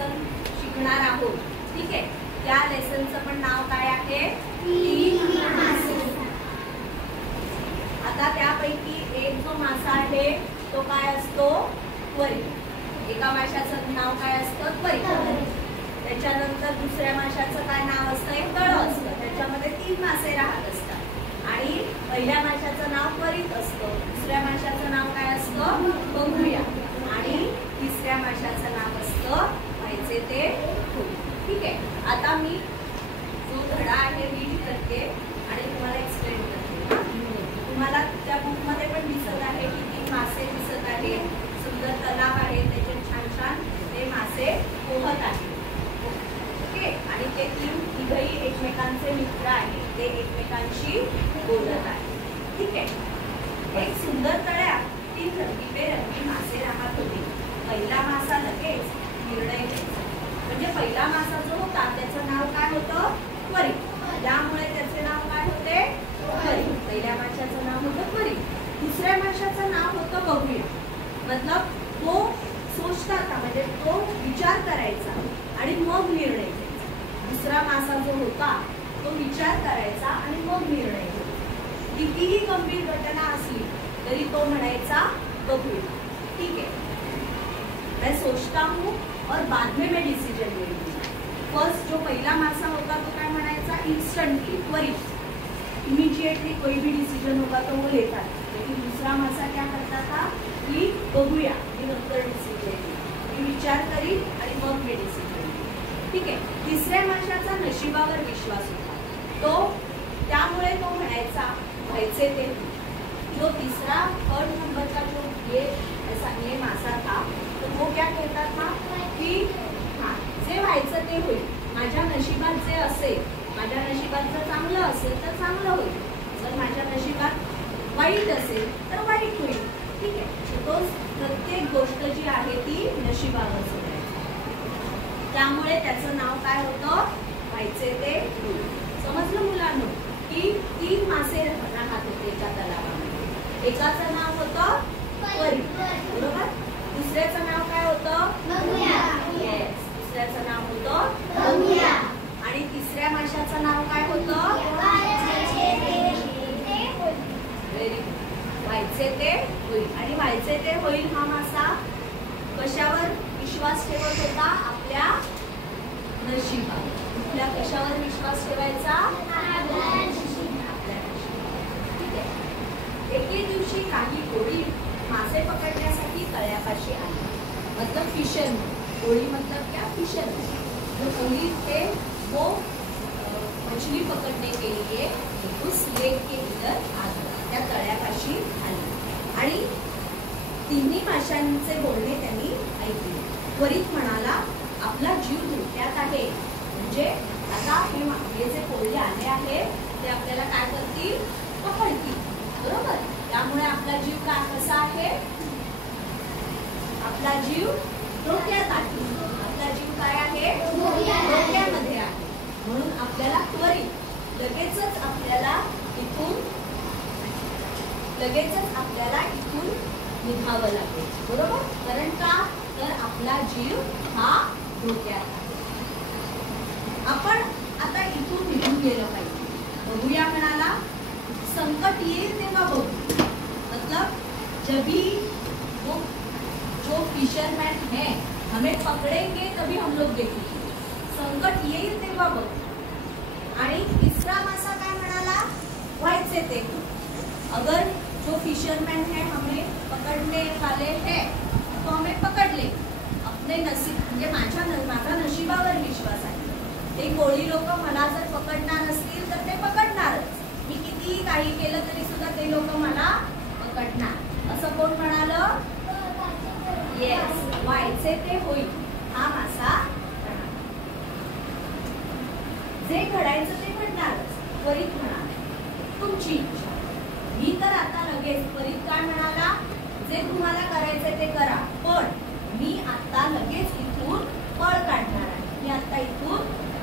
Lesson शिकणार आहोत. ठीक आहे, त्या लेसनचं पण नाव काय आहे? 3 मासे. आता त्यापैकी एक जो मासा आहे तो काय असतो? त्वरित. एका माशाचं नाव काय असतं? त्वरित. त्याच्यानंतर दुसऱ्या माशाचं काय नाव असतं? एक तळ असतं. त्याच्यामध्ये 3 मासे राहत असतात आणि पहिल्या माशाचं नाव त्वरित असतं. दुसऱ्या माशाचं नाव काय असतं? बघूया. आणि तिसऱ्या माशाचं नाव असतं व्हायचे ते फूल. ठीक आहे, आता मी जो धडा आहे रीड करते आणि तुम्हाला एक्सप्लेन करते. तुम्हाला त्या बुकमध्ये पण दिसत आहे की 3 मासे दिसत आहे, सुंदर तलाव आहे, त्याचे छान छान ते मासे पोहत आहेत. ओके, आणि ते तिघही एकमेकांचे मित्र आहेत, ते एकमेकांशी बोलत आहेत. ठीक आहे, एक सुंदर तळ्यात 3 रंगीबेरंगी मासे राहत होते. पहिला मासा लगेच निर्णय घ्यायचा. म्हणजे पहिला मासा जो होता त्याचं नाव काय होतं? त्वरित. त्यामुळे त्याचे नाव काय होते? त्वरित. पहिल्या माशाचं नाव होतं त्वरित. दुसऱ्या माशाचं नाव होतं बघूया. मतलब तो सोचता म्हणजे तो विचार करायचा आणि मग निर्णय घ्यायचा. दुसरा मासा जो होता तो विचार करायचा आणि मग निर्णय घ्यायचा. कितीही गंभीर घटना असली तरी तो म्हणायचा बघूया. ठीक है, मैं सोचता हूँ और बाद में मैं डिसीजन लेंगी. फर्स्ट जो पहिला मासा होता तो काय म्हणायचा? इंस्टंटली, त्वरित, इमीडिएटली कोई भी डिसीजन होगा तो वो लेता. लेकिन दूसरा मासा क्या करता था की बघूया, मी नंतर डिसिजन घेईन, मी विचार करीन आणि मग मी डिसिजन घेईन. ठीक आहे, तिसऱ्या माशाचा नशिबावर विश्वास होता. तो त्यामुळे तो म्हणायचा व्हायचे ते. जो तीसरा 3rd नंबर का जो ये मासा था तो वो क्या कहता था की हाँ, जे व्हायचं ते होईल. माझ्या नशिबात जे असेल, माझ्या नशिबात जर चांगलं असेल तर चांगलं होईल, जर माझ्या नशिबात वाईट असेल तर वाईट होईल. ठीक आहे, तो प्रत्येक गोष्ट जी आहे ती नशिबावर सोडायची. त्यामुळे त्याचं नाव काय होतं? व्हायचे ते होईल. समजलं मुलांनो की 3 मासे राहत होते त्या तलावामध्ये. एकाचं नाव होतं त्वरित, बरोबर. दुसऱ्याचं नाव काय होतं? बघूया. येस, दुसऱ्याचं नाव होतं बघूया. आणि तिसऱ्या माशाचं नाव काय होतं? व्हेरी गुड, व्हायचे ते होईल. आणि व्हायचे ते होईल हा मासा कशावर विश्वास ठेवत होता? आपल्या नशिबावर. कुठल्या कशावर विश्वास ठेवायचा? आपल्या नशिबावर. ठीक आहे. एके दिवशी काही कोळी मासे पकडण्यासाठी तळ्यापाशी आले. मतलब फिशरमैन. कोळी मतलब क्या? फिशरमैन. जो कोळी थे वो मछली पकड़ने के लिए उस लेक के इधर आ गए. त्या तळ्यापाशी आले आणि तिन्ही माशांचे बोलणे त्यांनी ऐकले. त्वरित म्हणाला, आपला जीव धोक्यात आहे. म्हणजे आता हे जे कोळी आले आहेत ते आपल्याला काय करतील? पकडतील, बरोबर. त्यामुळे आपला जीव काय कसा आहे? आपला जीव धोक्यात आहे. आपला जीव काय आहे? धोक्यामध्ये आहे. म्हणून आपल्याला त्वरित लगेचच आपल्याला इथून निघावं लागेल, बरोबर. कारण का? तर आपला जीव हा धोक्यात आहे. आपण आता इथून निघून गेलं पाहिजे. बघूया म्हणाला, संकट येईल तेव्हा बघू. मतलब जब भी वो जो फिशरमैन है हमें पकड़ेंगे तभी हम लोग देखेंगे. संकट येईल तेव्हा बघू. आणि तिसरा मासा काय म्हणाला? व्हायचे ते. अगर जो फिशरमैन है हमें पकड़ने वाले हैं तो हमें पकड़ ले. अपने नसीब म्हणजे माझा नशिबावर विश्वास आहे. ते कोळी लोक मला जर पकडणार असतील तर ते पकडणारच. मी कितीही काही केलं तरी सुद्धा ते लोक मला पकडणार. असं कोण म्हणालं? येस, व्हायचे ते होईल हा मासा. जे घडायचं ते घडणारच. त्वरित म्हणाले, तुमची इच्छा. मी तर आता लगेच. त्वरित काय म्हणाला? जे तुम्हाला करायचे ते करा, पण मी आता लगेच इथून पळ काढणार आहे. मी आता इथून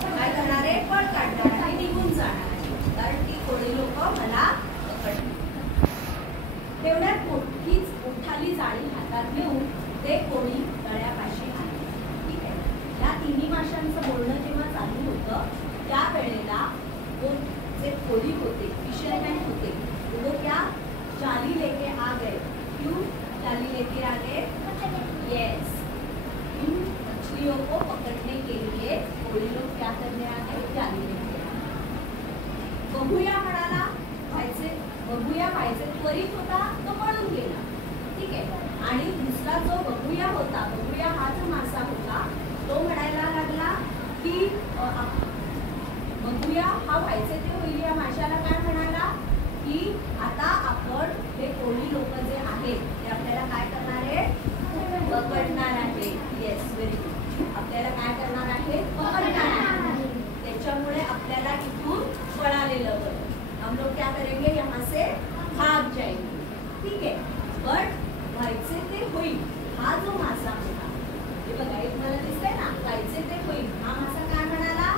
काय करणार आहे? पळ काढणार आहे, निघून जाणार आहे. कारण ती कोळी लोक मला पकडली. तेवढ्यात मोठीच उठाली जाळी हातात घेऊन ते कोळी तळ्यापाशी आले. ठीक आहे, तिन्ही माशांचं बोलणं जेव्हा चालू होतं त्यावेळेला जे कोळी होते, फिशरमॅन होते, वो क्या जाली लेके आ गए. क्यों जाली लेके आ गए? यस, इन मछलियों को पकड़ने के लिए कोळी लोग क्या करने आ गए? जाली लेके आ गए. बघूया म्हणाला, बघूया व्हायचे त्वरित होता तो पळून गेला. ठीक आहे. आणि दुसरा जो बघूया होता, बघूया हा जो मासा होता तो म्हणायला लागला की बघूया हा व्हायचे ते होईल. या माशाला काय म्हणाला की आता आपण हे कोळी लोक जे आहेत ते आपल्याला काय करणार आहे? पकडणार आहे. Yes, very good. आपल्याला काय करणार आहे? पकडणार आहे. त्याच्यामुळे आपल्याला इथून पळालेलं बरं. हम लोग क्या करेंगे? यहाँ से भाग जाएंगे. ठीक है. बट व्हायचे ते होईल हा जो मासा होता, हे बघा एक मला दिसतंय ना, व्हायचे ते होईल हा मासा काय म्हणाला?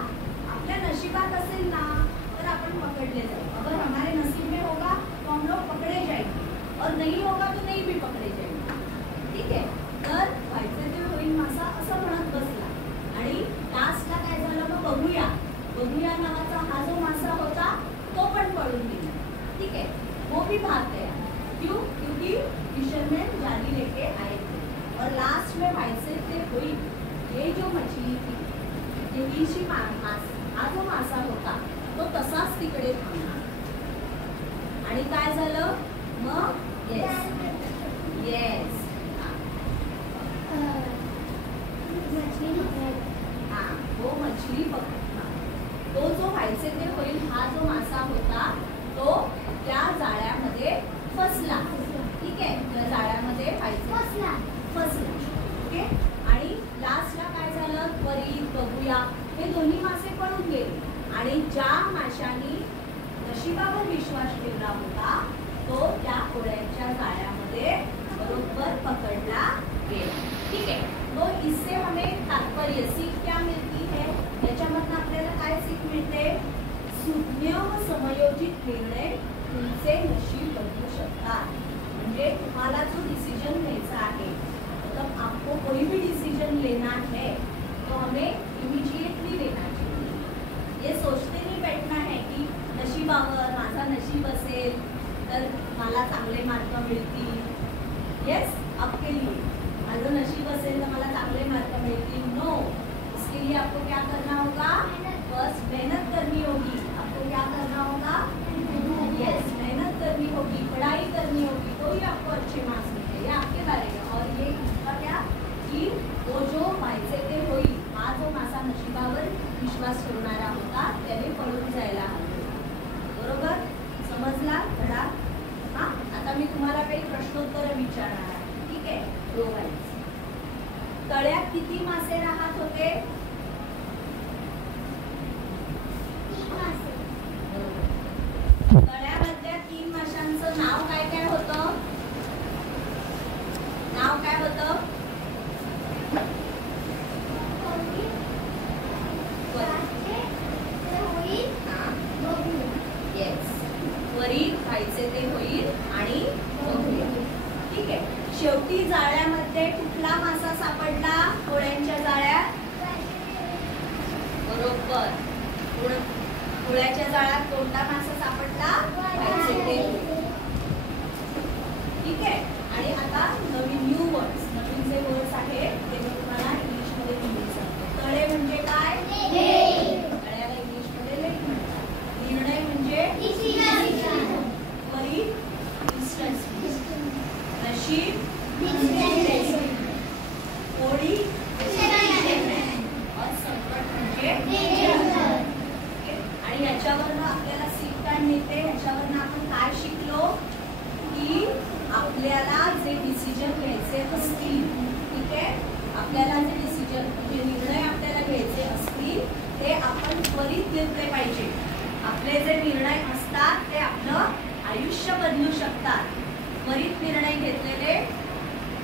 आपल्या नशिबात असेल ना तर आपण पकडले जाऊ. अगर हमारे नसीब में होगा तो हम लोग पकड़े जाएंगे और नहीं होगा तो नहीं भी पकड़े जाएंगे. ठीक आहे. तर व्हायचे ते होईल मासा असं म्हणत बसला आणि लास्टला काय झालं? मग बघूया, बघूया नावाचा हा जो मासा होता तो पण पळून गेला. ठीक है. वो भी भाग गया. क्यों? क्योंकि फिशरमैन जाली लेके आए थे. और लास्ट में व्हायचे ते होईल ये जो मछली थी, ही जी हा जो मासा होता तो तसाच तिकडे थांबला. आणि काय झालं मग? येस येस, हा वो मछली पकडला. तो जो व्हायचे ते होईल हा जो मासा होता तो त्या जाळ्यामध्ये फसला. ठीक आहे. त्या जाळ्यामध्ये व्हायचे फसला. ओके. आणि लास्टला काय झालं? त्वरित, बघूया हे दोन्ही मासे पळून गेले आणि ज्या माशांनी नशिबावर विश्वास ठेवला होता तो त्या कोळ्यांच्या जाळ्यामध्ये बरोबर पकडला गेला. ठीक है. तो इससे हमें तात्पर्य सीख क्या मिळती है? याच्यामधून आपल्याला काय सीख मिळते? सुज्ञ व समयोजित निर्णय तुमचे नशीब बदलू शकतात. म्हणजे तुम्हाला जो डिसीजन घ्यायचा आहे, मतलब आपको कोई भी डिसीजन लेना है तो हमें इमीडिएटली लेना चाहिए. ये सोचते नहीं बैठना है की नशिबावर, माझा नशीब असेल तर मला चांगले मार्क मिळतील. येस, आपके लिए माझं नशीब असेल तर मला चांगले मार्क मिळतील. नो, इसके लिए आपको क्या करना होगा? बस मेहनत करनी होगी. आपको क्या करना होगा? यस, मेहनत करनी होगी, पढ़ाई करनी होगी, तो ही आपको अच्छे मार्क्स मिलते. ये आपके बारे में. और ये इसका क्या कि वो जो व्हायचे ते होईल हा जो मासा नशिबावर विश्वास ठेवणारा होता त्याने पळून जायला हवे. बरोबर समजला धडा? हा. आता मी तुम्हाला काही प्रश्नोत्तर विचारणार आहे. ठीक आहे. दोघांचे. तळ्यात किती मासे राहत होते? तळ्यामधल्या 3 माशांचं नाव काय काय होतं? नाव काय होतं? त्वरित, व्हायचे ते होईल आणि बघूया. ठीक आहे. शेवटी जाळ्यामध्ये कुठला मासा सापडला? कोळ्यांच्या जाळ्यात. बरोबर. कोळ्याच्या जाळ्यात कोणता मासा सापडला? व्हायचे ते. ठीक आहे. आणि आता नवीन न्यू वर्ड्स, नवीन जे वर्ड्स आहेत ते मी तुम्हाला इंग्लिश मध्ये लिहून सांगतो. तळे म्हणजे काय? तळ्याला इंग्लिश मध्ये लेक म्हणतात. निर्णय म्हणजे त्वरित, नशीब, कोळी, और संकट म्हणजे. आणि याच्यावरनं आपल्याला सीख काय मिळते? याच्यावरनं आपण काय शिकलो की आपल्याला जे डिसिजन घ्यायचे असतील, ठीक आहे, आपल्याला जे डिसिजन म्हणजे निर्णय आपल्याला घ्यायचे असतील ते आपण त्वरित घेतले पाहिजे. आपले जे निर्णय असतात ते आपलं आयुष्य बदलू शकतात. त्वरित निर्णय घेतलेले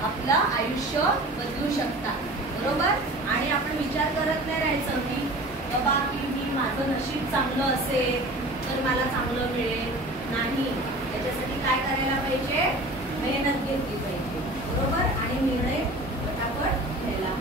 आपलं आयुष्य बदलू शकतात. बरोबर. आणि आपण विचार करत नाही राहायचं की बाबा की मी माझं नशीब चांगलं असेल तर मला चांगलं मिळेल. नाही, त्याच्यासाठी काय करायला पाहिजे? मेहनत घेतली पाहिजे. बरोबर. आणि निर्णय पटापट घ्यायला